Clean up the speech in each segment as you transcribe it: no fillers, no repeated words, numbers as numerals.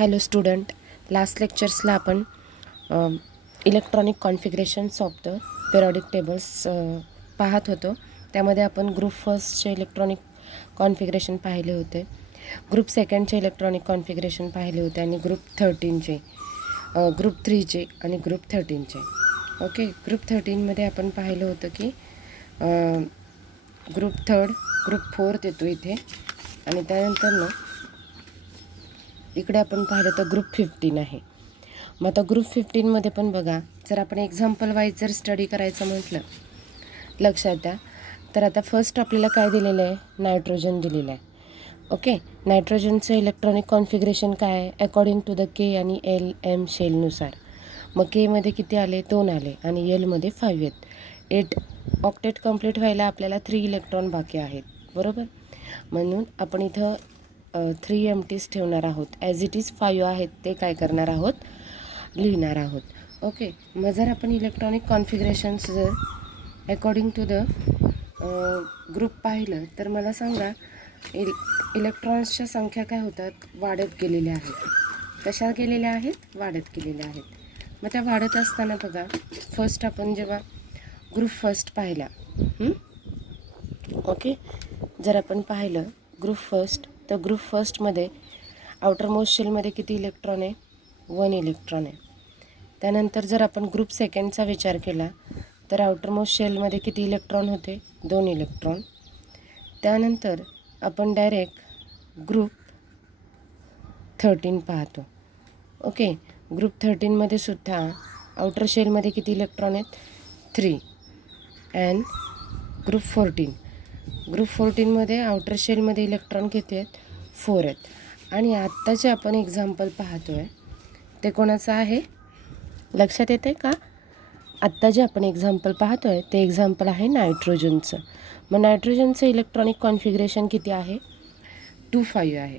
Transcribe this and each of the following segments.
Hello student, last लेक्चर्सला आपण electronic configurations of the periodic tables पाहत होतो. त्यामध्ये आपण ग्रुप फर्स्टचे इलेक्ट्रॉनिक कॉन्फिगरेशन पाहिले होते, ग्रुप सेकंडचे इलेक्ट्रॉनिक कॉन्फिगरेशन पाहिले होते आणि ग्रुप 13चे, ग्रुप 3चे आणि ग्रुप 13चे. ओके, ग्रुप 13मध्ये आपण पाहिलं होतं की ग्रुप 3, ग्रुप 4 येतो इथे. आणि त्यानंतर ना इकडे आपण पाहिलं तर ग्रुप 15 आहे. मग आता ग्रुप 15मध्ये पण बघा, जर आपण एक्झाम्पल वाईज जर स्टडी करायचं म्हटलं, लक्षात द्या. तर आता फर्स्ट आपल्याला काय दिलेलं आहे? नायट्रोजन दिलेलं आहे. ओके, नायट्रोजनचं इलेक्ट्रॉनिक कॉन्फिगरेशन काय आहे? अकॉर्डिंग टू द के आणि एल एम शेलनुसार. मग केमध्ये किती आले? 2 आले आणि एलमध्ये 5 आहेत. 8 ऑक्टेट कंप्लीट व्हायला आपल्याला 3 इलेक्ट्रॉन बाकी आहेत, बरोबर. म्हणून आपण इथं 3 एम्प्टीज ठेवणार आहोत. ॲज इट इज 5 आहेत ते काय करणार आहोत? लिहिणार आहोत. ओके, मग जर आपण इलेक्ट्रॉनिक कॉन्फिगरेशन्स जर अकॉर्डिंग टू द ग्रुप पाहिलं तर मला सांगा, इलेक्ट्रॉन्सच्या संख्या काय होतात? वाढत गेलेल्या आहेत. कशा गेलेल्या आहेत? वाढत गेलेल्या आहेत. मग त्या वाढत असताना बघा, फर्स्ट आपण जेव्हा ग्रुप फर्स्ट पाहिला, ओके, जर आपण पाहिलं ग्रुप फर्स्ट, तर ग्रुप फर्स्टमध्ये आउटरमोस्ट शेलमध्ये किती इलेक्ट्रॉन आहे? 1 इलेक्ट्रॉन आहे. त्यानंतर जर आपण ग्रुप सेकंडचा विचार केला तर आउटरमोस्ट शेलमध्ये किती इलेक्ट्रॉन होते? 2 इलेक्ट्रॉन. त्यानंतर आपण डायरेक्ट ग्रुप 13 पाहतो. ओके, ग्रुप 13मध्ये सुद्धा आउटर शेलमध्ये किती इलेक्ट्रॉन आहेत? 3. अँड ग्रुप 14, ग्रुप 14मध्ये आउटर शेलमध्ये इलेक्ट्रॉन किती आहेत? 4 आहेत. आणि आत्ता जे आपण एक्झाम्पल पाहतो आहे ते कोणाचं आहे? लक्षात येते का? आत्ता जे आपण एक्झाम्पल पाहतो आहे ते एक्झाम्पल आहे नायट्रोजनचं. मग नायट्रोजनचं इलेक्ट्रॉनिक कॉन्फिगरेशन किती आहे? 2,5 आहे.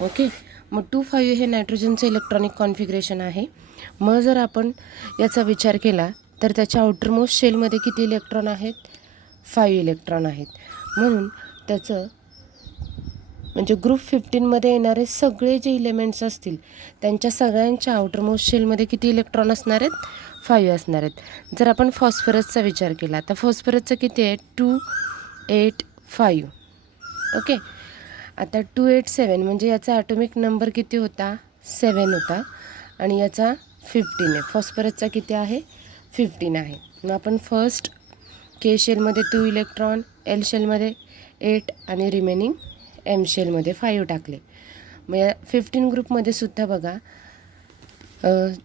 ओके, मग 2,5 हे नायट्रोजनचं इलेक्ट्रॉनिक कॉन्फिगरेशन आहे. मग जर आपण याचा विचार केला तर त्याच्या आउटरमोस्ट शेलमध्ये किती इलेक्ट्रॉन आहेत? 5 इलेक्ट्रॉन आहेत. म्हणून त्याचं म्हणजे ग्रुप 15मध्ये येणारे सगळे जे इलेमेंट्स असतील त्यांच्या सगळ्यांच्या आउटरमोस्ट शेलमध्ये किती इलेक्ट्रॉन असणार आहेत? 5 असणार आहेत. जर आपण फॉस्फरसचा विचार केला तर फॉस्फरसचं किती आहे? 2, 8, 5. ओके, आता 287 म्हणजे याचा ॲटॉमिक नंबर किती होता? 7 होता आणि याचा 15 आहे. फॉस्फरसचा किती आहे? 15 आहे. मग आपण फर्स्ट के शेलमध्ये 2 इलेक्ट्रॉन, एल शेलमध्ये 8 आणि रिमेनिंग एम शेलमध्ये 5 टाकले. मग या 15 ग्रुपमध्ये सुद्धा बघा,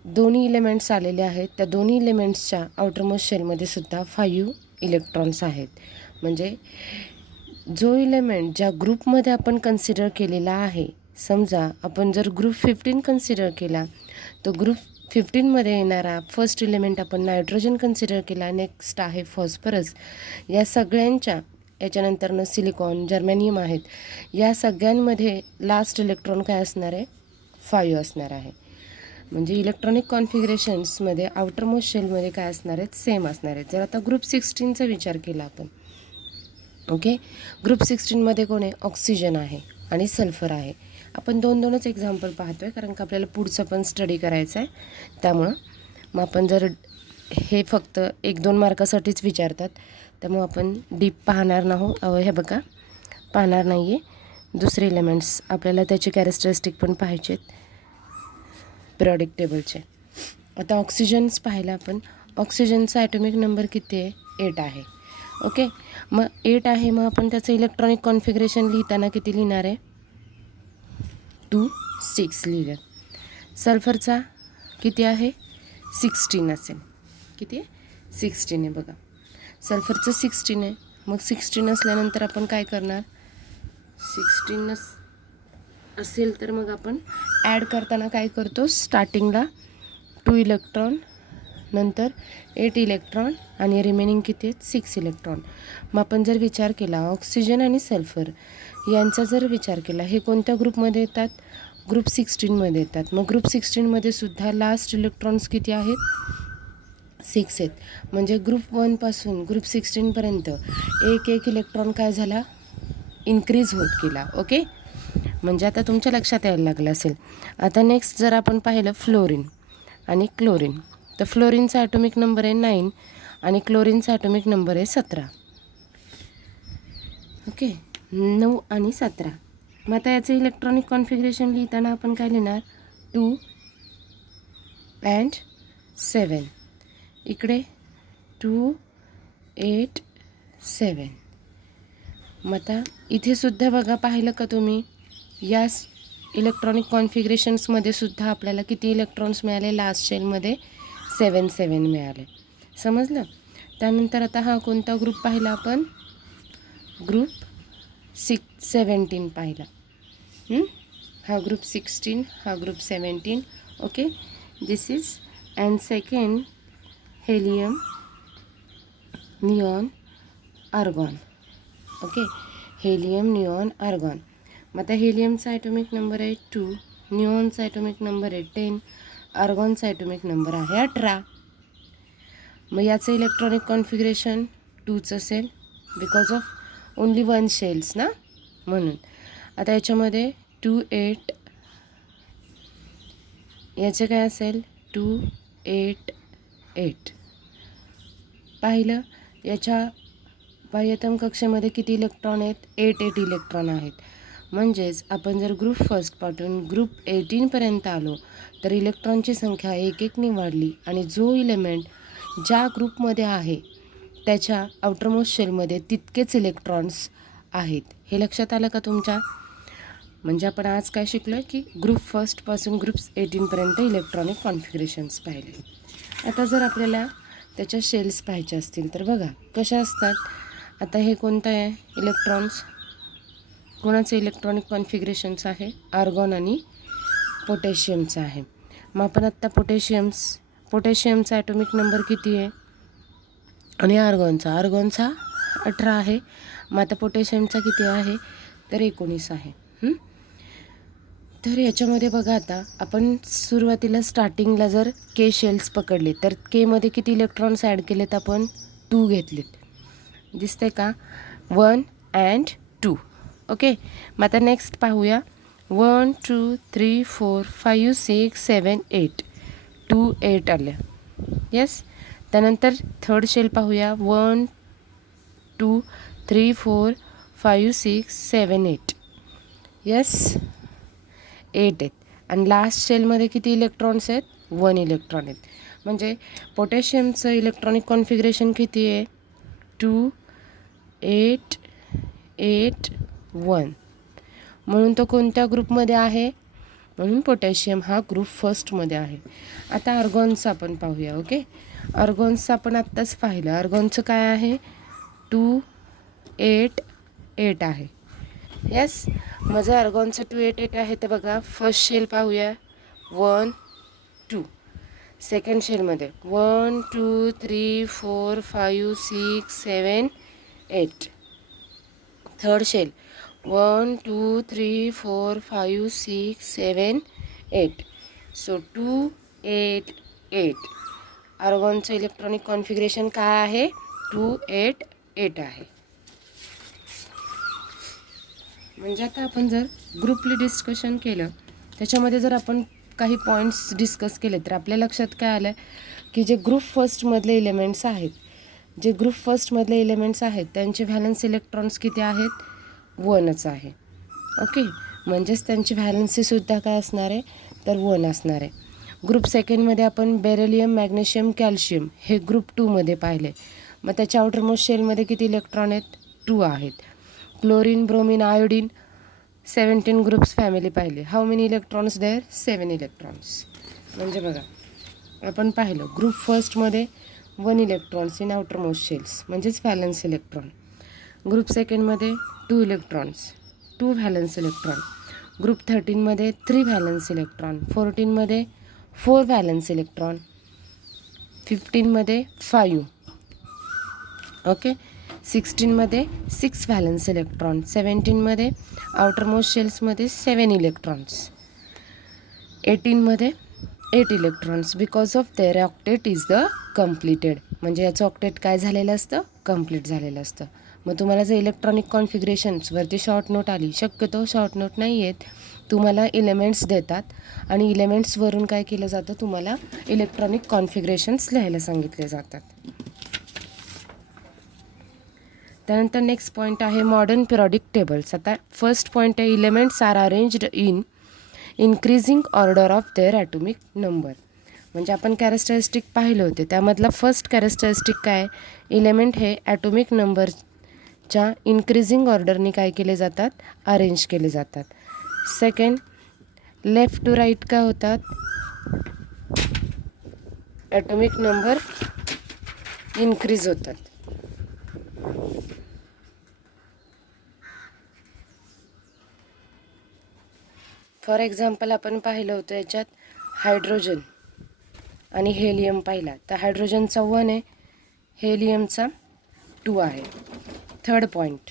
दोन्ही इलेमेंट्स आलेले आहेत. त्या दोन्ही इलेमेंट्सच्या आउटरमोस्ट शेलमध्ये सुद्धा 5 इलेक्ट्रॉन्स आहेत. म्हणजे जो इलेमेंट ज्या ग्रुपमध्ये आपण कन्सिडर केलेला आहे, समजा आपण जर ग्रुप 15 कन्सिडर केला, तो ग्रुप 15मध्ये येणारा फर्स्ट इलेमेंट आपण नायट्रोजन कन्सिडर केला, नेक्स्ट आहे फॉस्फरस. या सगळ्यांच्या याच्यानंतरनं सिलिकॉन, जर्मेनियम आहेत. या सगळ्यांमध्ये लास्ट इलेक्ट्रॉन काय असणार आहे? 5 असणार आहे. म्हणजे इलेक्ट्रॉनिक कॉन्फिगरेशन्समध्ये आउटरमोस्ट शेलमध्ये काय असणार आहेत? सेम असणार आहेत. जर आता ग्रुप 16चा विचार केला आपण, ओके, ग्रुप 16मध्ये कोण आहे? ऑक्सिजन आहे आणि सल्फर आहे. आपण 2-2च एक्झाम्पल पाहतो आहे कारण का आपल्याला पुढचं पण स्टडी करायचं आहे. त्यामुळं मग आपण जर हे फक्त 1-2 मार्कासाठीच विचारतात त्यामुळं आपण डीप पाहणार हे बघा, पाहणार नाही आहे. दुसरे एलिमेंट्स आपल्याला त्याचे कॅरेक्टरिस्टिक पण पाहिजेत पिरियडिक टेबलचे. आता ऑक्सिजन्स पाहिला आपण. ऑक्सिजनचा ॲटॉमिक नंबर किती आहे? 8 आहे. ओके, मग 8 आहे. मग आपण त्याचं इलेक्ट्रॉनिक कॉन्फिगरेशन लिहिताना किती लिहिणार आहे? 2, 6 लिहिलं. सल्फरचा किती आहे? 16 असेल. किती आहे? 16 आहे. बघा, सल्फरचं 16 आहे. मग 16 असल्यानंतर आपण काय करणार? 16 असेल तर मग आपण ॲड करताना काय करतो? स्टार्टिंगला 2 इलेक्ट्रॉन, नंतर 8 इलेक्ट्रॉन आणि रिमेनिंग किती आहेत? 6 इलेक्ट्रॉन. मग आपण जर विचार केला ऑक्सिजन आणि सल्फर यांचा जर विचार केला, हे कोणत्या ग्रुपमध्ये येतात? ग्रुप 16मध्ये येतात. मग ग्रुप 16मध्ये सुद्धा लास्ट इलेक्ट्रॉन्स किती आहेत? 6 आहेत. म्हणजे ग्रुप 1पासून ग्रुप 16पर्यंत एक इलेक्ट्रॉन काय झाला? इन्क्रीज होत गेला. ओके, म्हणजे आता तुमच्या लक्षात यायला लागलं असेल. आता नेक्स्ट जर आपण पाहिलं फ्लोरीन आणि क्लोरीन, तर फ्लोरीनचा ॲटॉमिक नंबर आहे 9 आणि क्लोरीनचा ॲटॉमिक नंबर आहे 17. ओके, 9 आणि 17. मग आता याचं इलेक्ट्रॉनिक कॉन्फिगरेशन लिहिताना आपण काय लिहिणार? 2 and 7. इकडे 2 8 7. मग आता इथे सुद्धा बघा, पाहिलं का तुम्ही, या इलेक्ट्रॉनिक कॉन्फिगरेशन्समध्ये सुद्धा आपल्याला किती इलेक्ट्रॉन्स मिळाले? लास्ट शेलमध्ये 7 मिळाले. समजलं? त्यानंतर आता हा कोणता ग्रुप पाहिला आपण? ग्रुप 17 पाहिला. हा ग्रुप 16, हा group 17. Okay, this is and second helium, neon, argon. Okay, helium, neon, argon. मग आता हेलियमचा ॲटॉमिक नंबर आहे 2, निऑनचा ॲटॉमिक नंबर आहे 10, आर्गॉनचा ॲटॉमिक नंबर आहे 18. मग याचं इलेक्ट्रॉनिक कॉन्फिगरेशन 2च असेल, बिकॉज ऑफ ओन्ली 1 शेल्स ना, म्हणून. आता याच्यामध्ये 2 8, याचे काय असेल? 2 8 8. पाहिलं, याच्या बाह्यतम कक्षेमध्ये किती इलेक्ट्रॉन आहेत? 8 8 इलेक्ट्रॉन आहेत. म्हणजेच आपण जर ग्रुप फर्स्ट पासून ग्रुप 18पर्यंत आलो तर इलेक्ट्रॉनची संख्या 1 1 नी वाढली आणि जो इलेमेंट ज्या ग्रुपमध्ये आहे त्याच्या आउटरमोस्ट शेलमध्ये तितकेच इलेक्ट्रॉन्स आहेत. हे लक्षात आलं का तुमच्या? म्हणजे आपण आज काय शिकलो आहे की ग्रुप फर्स्टपासून ग्रुप 18पर्यंत इलेक्ट्रॉनिक कॉन्फिगरेशन्स पाहिले. आता जर आपल्याला त्याच्या शेल्स पाहायचे असतील तर बघा कशा असतात. आता हे कोणतं आहे? इलेक्ट्रॉन्स. कोणाचं इलेक्ट्रॉनिक कॉन्फिगरेशन्स आहे? आर्गॉन आणि पोटॅशियमचं आहे. मग आपण आत्ता पोटॅशियमचा ॲटॉमिक नंबर किती आहे? आणि आर्गॉनचा 18 आहे. मग आता पोटॅशियमचा किती आहे? तर 19 आहे. तर याच्यामध्ये बघा, आता आपण सुरुवातीला स्टार्टिंगला जर के शेल्स पकडले तर केमध्ये किती इलेक्ट्रॉन्स ॲड केलेत? आपण 2 घेतलेत. दिसते का? 1 and 2. ओके, मग आता नेक्स्ट पाहूया. 1 2 3 4 5 6 7 8. 2 8 आल्या. येस. त्यानंतर थर्ड शेल पाहूया. 1 2 3 4 5 6 7 8. येस, 8 आहेत. आणि लास्ट शेलमध्ये किती इलेक्ट्रॉन्स आहेत? 1 इलेक्ट्रॉन आहेत. म्हणजे पोटॅशियमचं इलेक्ट्रॉनिक कॉन्फिगरेशन किती आहे? 2 8 8 1. म्हणून तो कोणत्या ग्रुपमध्ये आहे? म्हणून पोटॅशियम हा ग्रुप फर्स्टमध्ये आहे. आता आर्गॉनचं आपण पाहूया. ओके, आर्गॉनचं आपण आत्ताच पाहिलं. आर्गॉनचं काय आहे? 2 8 8 आहे. येस, माझं आर्गॉनचं 2 8 8 आहे. तर बघा, फर्स्ट शेल पाहूया. 1 2. सेकंड शेलमध्ये 1 2 3 4 5 6 7 8. Third shell 1 2 3 4 5 6 7 8. सो 2 8 8. आर्गॉनचं इलेक्ट्रॉनिक कॉन्फिगरेशन काय आहे? 2 8 8 आहे. म्हणजे आता आपण जर ग्रुपली डिस्कशन केलं, त्याच्यामध्ये जर आपण काही पॉईंट्स डिस्कस केले तर आपल्या लक्षात काय आलं की जे ग्रुप फर्स्टमधले इलेमेंट्स आहेत त्यांचे व्हॅलन्स इलेक्ट्रॉन्स किती आहेत? 1च आहे. ओके, म्हणजेच त्यांची व्हॅलन्सीसुद्धा काय असणार आहे? तर 1 असणार आहे. ग्रुप सेकंडमध्ये आपण बेरिलियम, मॅग्नेशियम, कॅल्शियम हे ग्रुप 2मध्ये पाहिले. मग त्याच्या आउटरमोस्ट शेलमध्ये किती इलेक्ट्रॉन आहेत? 2 आहेत. Chlorine, bromine, iodine 17 groups family पाहिले. How many electrons there? 7 electrons. म्हणजे बघा, आपण पाहिलं ग्रुप फर्स्टमध्ये 1 इलेक्ट्रॉन्स इन आउटरमोस्ट शेल्स म्हणजेच व्हॅलन्स इलेक्ट्रॉन. ग्रुप सेकंडमध्ये 2 इलेक्ट्रॉन्स, 2 व्हॅलन्स इलेक्ट्रॉन. ग्रुप 13मध्ये 3 व्हॅलन्स इलेक्ट्रॉन. 14मध्ये 4 व्हॅलन्स इलेक्ट्रॉन. 15मध्ये 5. ओके, 16मध्ये 6 व्हॅलन्स इलेक्ट्रॉन. 17मध्ये आउटरमोस्ट शेल्समध्ये 7 इलेक्ट्रॉन्स. 18मध्ये 8 electrons. Because of their octet is the completed. म्हणजे याचं ऑक्टेट काय झालेलं असतं? कम्प्लीट झालेलं असतं. मग तुम्हाला जर इलेक्ट्रॉनिक कॉन्फिगरेशन्सवरती शॉर्ट नोट आली, शक्यतो शॉर्ट नोट नाही आहेत, तुम्हाला एलिमेंट्स देतात आणि एलिमेंट्सवरून काय केलं जातं, तुम्हाला इलेक्ट्रॉनिक कॉन्फिगरेशन्स लिहायला सांगितले जातात. त्यानंतर नेक्स्ट पॉईंट आहे मॉडर्न पिरियडिक टेबल्स. आता फर्स्ट पॉईंट आहे elements are arranged in increasing order of their atomic number. म्हणजे आपण कॅरेक्टरिस्टिक पाहिले होते, त्यामधला फर्स्ट कॅरेक्टरिस्टिक काय, एलिमेंट हे ॲटॉमिक नंबरच्या इन्क्रीजिंग ऑर्डरनी काय केले जातात, अरेंज केले जातात. सेकंड, लेफ्ट टू राईट काय होतात, ॲटॉमिक नंबर इन्क्रीज होतात. फॉर एक्झाम्पल आपण पाहिलं होतं याच्यात हायड्रोजन आणि हेलियम पाहिला, तर हायड्रोजनचा 1 आहे, हेलियमचा 2 आहे. थर्ड पॉईंट,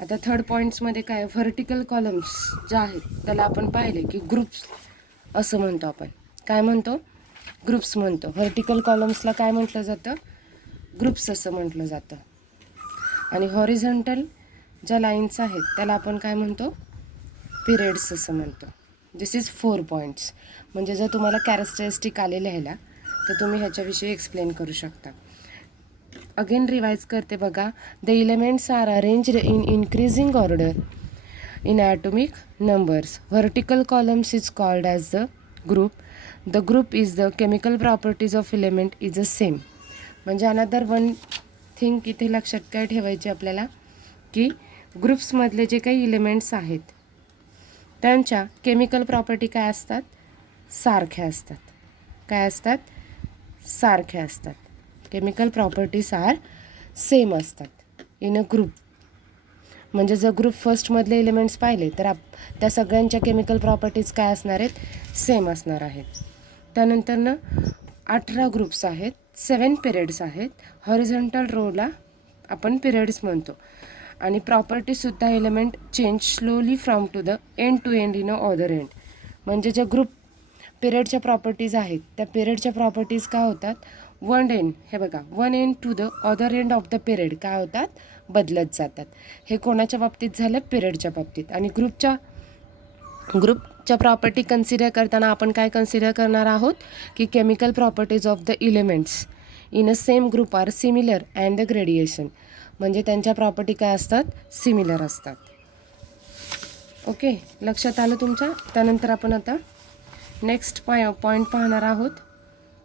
आता थर्ड पॉईंट्समध्ये काय, व्हर्टिकल कॉलम्स ज्या आहेत त्याला आपण पाहिले की ग्रुप्स असं म्हणतो आपण. काय म्हणतो, ग्रुप्स म्हणतो. व्हर्टिकल कॉलम्सला काय म्हटलं जातं, ग्रुप्स असं म्हटलं जातं. आणि हॉरिझॉन्टल ज्या लाईन्स आहेत त्याला आपण काय म्हणतो, पिरियड्स असं म्हणतो. दिस इज 4 पॉईंट्स. म्हणजे जर तुम्हाला कॅरेक्टरिस्टिक आले लिहायला तर तुम्ही ह्याच्याविषयी एक्सप्लेन करू शकता. अगेन रिवाइज करते बघा. The elements are arranged in increasing order in atomic numbers. Vertical columns is called as the group. The group is the chemical properties of element is the same. म्हणजे another one thing इथे लक्षात काय ठेवायचे आपल्याला, की ग्रुप्समधले जे काही elements आहेत त्यांच्या केमिकल प्रॉपर्टी काय असतात, सारख्या असतात. काय असतात, सारख्या असतात. केमिकल प्रॉपर्टीज आर सेम असतात इन अ ग्रुप. म्हणजे जर ग्रुप फर्स्टमधले एलिमेंट्स पाहिले तर त्या सगळ्यांच्या केमिकल प्रॉपर्टीज काय असणार आहेत, सेम असणार आहेत. त्यानंतर 18 ग्रुप्स आहेत, 7 पिरियड्स आहेत. हॉरिझॉन्टल रोला आपण पिरियड्स म्हणतो. आणि प्रॉपर्टीसुद्धा element change slowly from to the end to end in a other end. म्हणजे ज्या ग्रुप पिरियडच्या प्रॉपर्टीज आहेत त्या पिरियडच्या प्रॉपर्टीज काय होतात, वन एंड, हे बघा, one end to the other end of the period काय होतात, बदलत जातात. हे कोणाच्या बाबतीत झालं, पिरियडच्या बाबतीत. आणि ग्रुपच्या प्रॉपर्टी कन्सिडर करताना आपण काय कन्सिडर करणार आहोत, की chemical properties of the elements in a same group are similar and the gradation. म्हणजे त्यांच्या प्रॉपर्टी काय असतात, सिमिलर असतात. ओके, लक्षात आलं तुमच्या. त्यानंतर आपण आता नेक्स्ट पॉईंट पाहणार आहोत,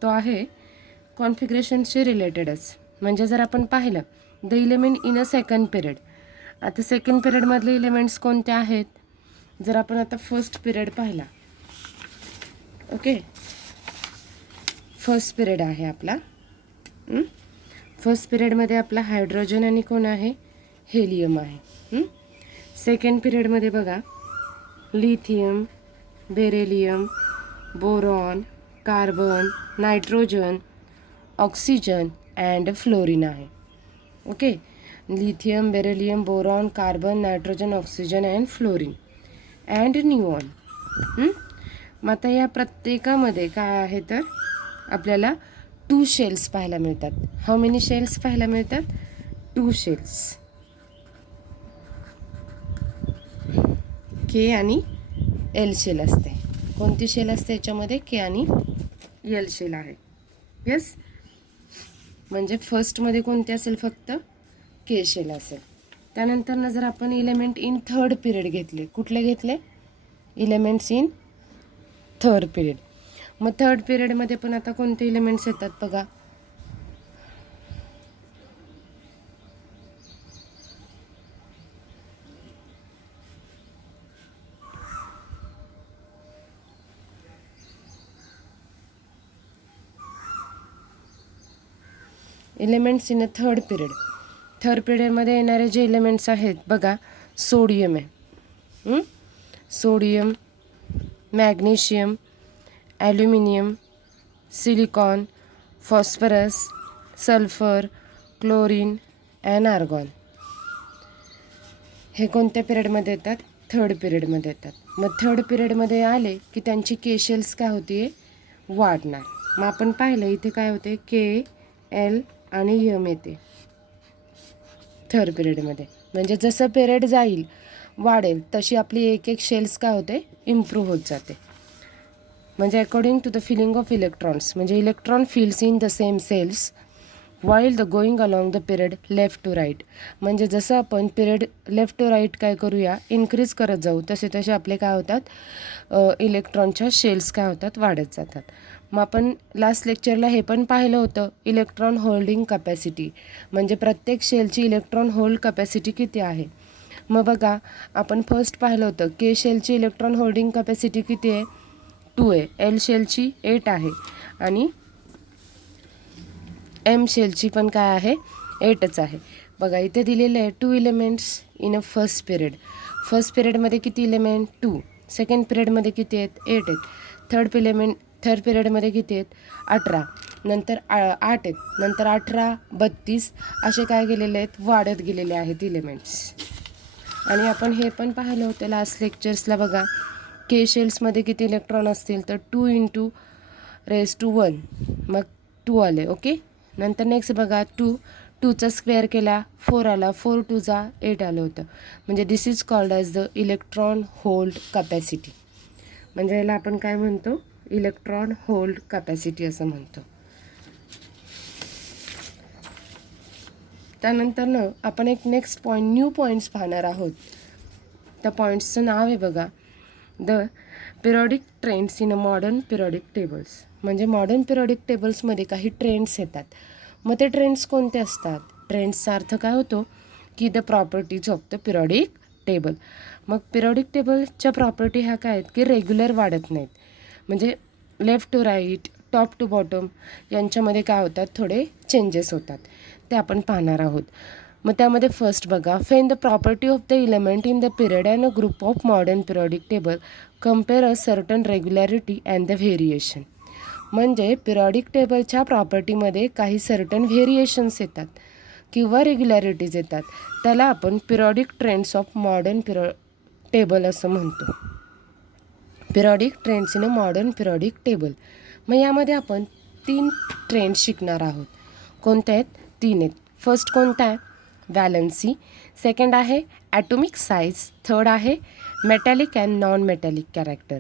तो आहे कॉन्फिगरेशनशी रिलेटेडच. म्हणजे जर आपण पाहिलं the element in a second period. आता सेकंड पिरियडमधले इलेमेंट्स कोणते आहेत, जर आपण आता फर्स्ट पिरियड पाहिला, ओके, फर्स्ट पिरियड आहे आपला. फर्स्ट पिरियडमध्ये आपला हायड्रोजन आणि कोण आहे, हेलियम आहे. सेकंड पिरियडमध्ये बघा lithium, beryllium, boron, carbon, nitrogen, oxygen and fluorine आहे. Okay, lithium, beryllium, boron, carbon, nitrogen, oxygen and fluorine and neon. मग आता या प्रत्येकामध्ये काय आहे तर आपल्याला 2 शेल्स पाहायला मिळतात. हाऊ मेनी शेल्स पाहायला मिळतात, 2 शेल्स, के आणि एल शेल असते. कोणती शेल असते याच्यामध्ये, के आणि एल शेल आहे. येस, म्हणजे फर्स्टमध्ये कोणते असेल, फक्त के शेल असेल. त्यानंतर जर आपण इलेमेंट इन थर्ड पिरियड घेतले, कुठले घेतले, इलेमेंट्स इन थर्ड पिरियड. मग थर्ड पिरियडमध्ये पण आता कोणते इलेमेंट्स येतात बघा, elements in a third period. Third पिरियडमध्ये येणारे जे एलिमेंट्स आहेत बघा, सोडियम आहे, sodium, magnesium, aluminium, silicon, phosphorus, sulphur, chlorine and argon. हे कोणत्या पिरियडमध्ये येतात, थर्ड पिरियडमध्ये येतात. मग थर्ड पिरियडमध्ये आले की त्यांची केशेल्स काय होती, वाढणार. मग आपण पाहिलं इथे काय होते, के, एल आणि यम येते. थर्ड पिरियडमध्ये. म्हणजे जसं पिरियड जाईल वाढेल तशी आपली एक एक शेल्स काय होते इम्प्रूव्ह होत जाते. म्हणजे according to the filling of electrons, म्हणजे electron fills in the same shells while the going along the period left to right. म्हणजे जसं आपण पिरियड लेफ्ट टू राईट काय करूया इन्क्रीज करत जाऊ तसे तसे आपले काय होतात इलेक्ट्रॉनच्या शेल्स काय होतात वाढत जातात. मग आपण लास्ट लेक्चरला हे पण पाहिलं होतं इलेक्ट्रॉन होल्डिंग कपॅसिटी, म्हणजे प्रत्येक शेलची इलेक्ट्रॉन होल्ड कपॅसिटी किती आहे. मग बघा आपण फर्स्ट पाहिलं होतं के शेलची इलेक्ट्रॉन होल्डिंग कपॅसिटी किती आहे 2 आहे, एल शेलची 8 आहे आणि एम शेलची पण काय आहे 8च आहे. बघा इथे दिलेलं आहे 2 elements in a first period. First पिरियडमध्ये किती इलेमेंट 2, सेकंड पिरियडमध्ये किती आहेत 8 आहेत, थर्ड पिरियडमध्ये किती आहेत 18, नंतर 8 आहेत, नंतर 18 32 असे काय गेलेले आहेत वाढत गेलेले आहेत इलेमेंट्स. आणि आपण हे पण पाहिलं होतं लास्ट लेक्चर्सला. बघा के शेल्समध्ये किती इलेक्ट्रॉन असतील तर 2 × 10⁻⁴ मग 2 आले. ओके, नंतर नेक्स्ट बघा 2चा स्क्वेअर केला 4 आला, 4 × 2 8 आलं होतं. म्हणजे this is called as the electron hold capacity. म्हणजे याला आपण काय म्हणतो इलेक्ट्रॉन होल्ड कपॅसिटी असं म्हणतो. त्यानंतर आपण एक नेक्स्ट पॉईंट न्यू पॉईंट्स पाहणार आहोत. त्या पॉईंट्सचं नाव आहे बघा the periodic trends in a modern periodic tables. म्हणजे मॉडर्न पिरियॉडिक टेबल्समध्ये काही ट्रेंड्स येतात. मग ते ट्रेंड्स कोणते असतात. ट्रेंड्सचा अर्थ काय होतो की the properties of the periodic table. मग पिरियॉडिक टेबलच्या प्रॉपर्टी ह्या काय आहेत की रेग्युलर वाढत नाहीत. म्हणजे left to right top to bottom यांच्यामध्ये काय होतात थोडे चेंजेस होतात, ते आपण पाहणार आहोत. मग त्यामध्ये फर्स्ट बघा find the property of the element in the period and a group of modern periodic table compare a certain regularity and the variation. म्हणजे पिरियॉडिक टेबलच्या प्रॉपर्टीमध्ये काही सर्टन व्हेरिएशन्स येतात किंवा रेग्युलॅरिटीज येतात, त्याला आपण periodic trends of modern table असं म्हणतो. Periodic trends in a modern periodic table. मग यामध्ये आपण 3 ट्रेंड्स शिकणार आहोत. कोणते आहेत 3 आहेत. फर्स्ट कोणता आहे व्हॅलन्सी, सेकंड आहे ॲटॉमिक साईज, थर्ड आहे metallic and non metallic character.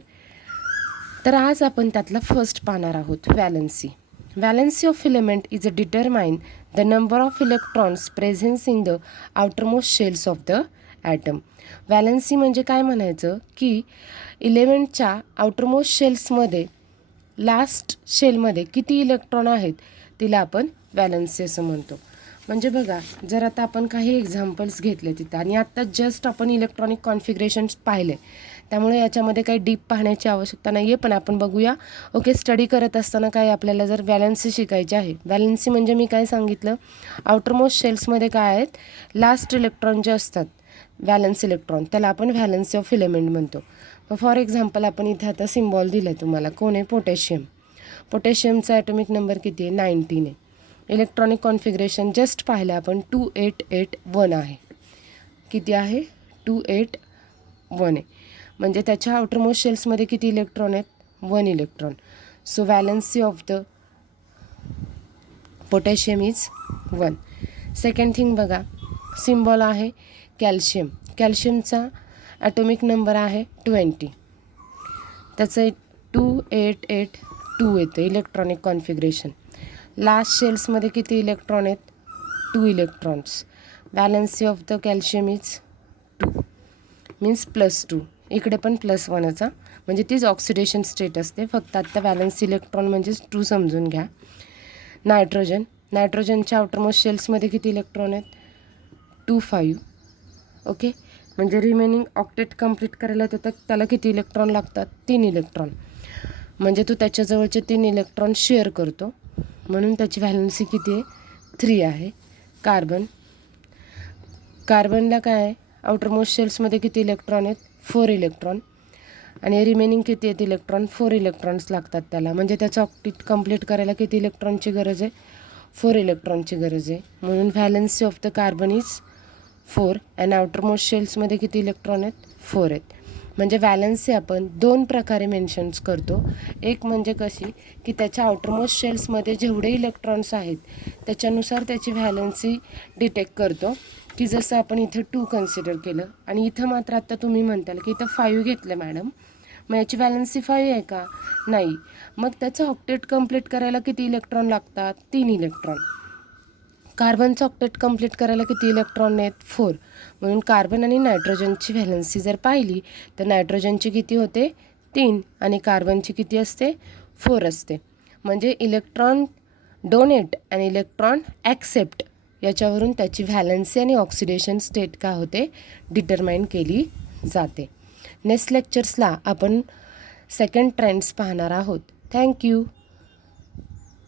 तर आज आपण त्यातला फर्स्ट पाहणार आहोत valency. Valency of element is a determine the number of electrons presence in the outermost shells of the atom. Valency म्हणजे काय म्हणायचं की इलेमेंटच्या आउटरमोस्ट शेल्समध्ये लास्ट शेलमध्ये किती इलेक्ट्रॉन आहेत तिला आपण व्हॅलन्सी असं म्हणतो. म्हणजे बघा जर आता आपण काही एक्झाम्पल्स घेतले तिथं आणि आत्ता जस्ट आपण इलेक्ट्रॉनिक कॉन्फिगरेशन्स पाहिले, त्यामुळे याच्यामध्ये काही डीप पाहण्याची आवश्यकता नाही आहे. पण आपण बघूया. ओके, स्टडी करत असताना काय आपल्याला जर व्हॅलन्सी शिकायची आहे. व्हॅलन्सी म्हणजे मी काय सांगितलं आउटरमोस्ट शेल्समध्ये काय आहेत लास्ट इलेक्ट्रॉन जे असतात व्हॅलन्स इलेक्ट्रॉन, त्याला आपण व्हॅलन्सी ऑफ फिलेमेंट म्हणतो. फॉर एक्झाम्पल आपण इथे आता सिम्बॉल दिलं आहे तुम्हाला, कोण आहे पोटॅशियम. पोटॅशियमचा ॲटॉमिक नंबर किती आहे 19 आहे. इलेक्ट्रॉनिक कॉन्फिगरेशन जस्ट पाहिलं आपण 2881 आहे. किती आहे 2881 आहे. म्हणजे त्याच्या आउटरमोस्ट शेल्समध्ये किती इलेक्ट्रॉन आहेत 1 electron. So valency of the potassium is 1. Second thing बघा सिम्बॉल आहे कॅल्शियम. कॅल्शियमचा ॲटॉमिक नंबर आहे 20. त्याचं 2882 येतं इलेक्ट्रॉनिक कॉन्फिगरेशन. लास्ट शेल्समध्ये किती इलेक्ट्रॉन आहेत 2 electrons. Valency of the calcium is 2 means +2. इकडे पण +1चा म्हणजे तीच ऑक्सिडेशन स्टेट असते. फक्त आत्ता व्हॅलन्सी इलेक्ट्रॉन म्हणजेच 2 समजून घ्या. नायट्रोजनच्या आउटरमोस्ट शेल्समध्ये किती इलेक्ट्रॉन आहेत 25. ओके, म्हणजे रिमेनिंग ऑक्टेट कंप्लीट करायला त्याला किती इलेक्ट्रॉन लागतात 3 इलेक्ट्रॉन. म्हणजे तो त्याच्याजवळचे 3 इलेक्ट्रॉन शेअर करतो म्हणून त्याची व्हॅलन्सी किती आहे 3 आहे. कार्बनला काय आहे आउटरमोस्ट शेल्समध्ये किती इलेक्ट्रॉन आहेत 4 इलेक्ट्रॉन आणि रिमेनिंग किती आहेत इलेक्ट्रॉन 4 इलेक्ट्रॉन्स लागतात त्याला. म्हणजे त्याचं ऑक्टेट कंप्लीट करायला किती इलेक्ट्रॉनची गरज आहे 4 इलेक्ट्रॉनची गरज आहे. म्हणून valency of the carbon is 4 and outermost शेल्समध्ये किती इलेक्ट्रॉन आहेत 4 आहेत. म्हणजे व्हॅलन्सी आपण 2 प्रकारे मेन्शन्स करतो. एक म्हणजे कशी की त्याच्या आउटरमोस्ट शेल्समध्ये जेवढे इलेक्ट्रॉन्स आहेत त्याच्यानुसार त्याची व्हॅलन्सी डिटेक्ट करतो की जसं आपण इथं 2 कन्सिडर केलं आणि इथं मात्र आत्ता तुम्ही म्हणताल की इथं 5 घेतलं मॅडम, मग याची व्हॅलन्सी 5 आहे का? नाही. मग त्याचं ऑक्टेट कंप्लीट करायला किती इलेक्ट्रॉन लागतात? 3 इलेक्ट्रॉन. कार्बनचं ऑक्टेट कंप्लीट करायला किती इलेक्ट्रॉन आहेत? 4. म्हणून कार्बन आणि नायट्रोजनची व्हॅलन्सी जर पाहिली तर नायट्रोजनची किती होते? 3 आणि कार्बनची किती असते? 4 असते. म्हणजे इलेक्ट्रॉन डोनेट आणि इलेक्ट्रॉन ॲक्सेप्ट याच्यावरून त्याची व्हॅलन्सी आणि ऑक्सिडेशन स्टेट काय होते? डिटरमाइन केली जाते. नेक्स्ट लेक्चर्सला आपण सेकंड ट्रेंड्स पाहणार आहोत. थँक्यू.